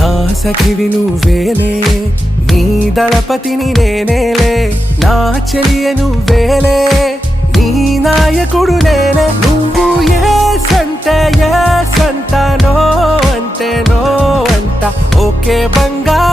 నా సఖివి నువ్వేలే, నీ దళపతిని నేనేలే, నా చెలియ నువ్వేలే, నీ నాయకుడు నేనే. నువ్వు ఏ సంట నో అంటే నో అంట, ఓకే బంగారం.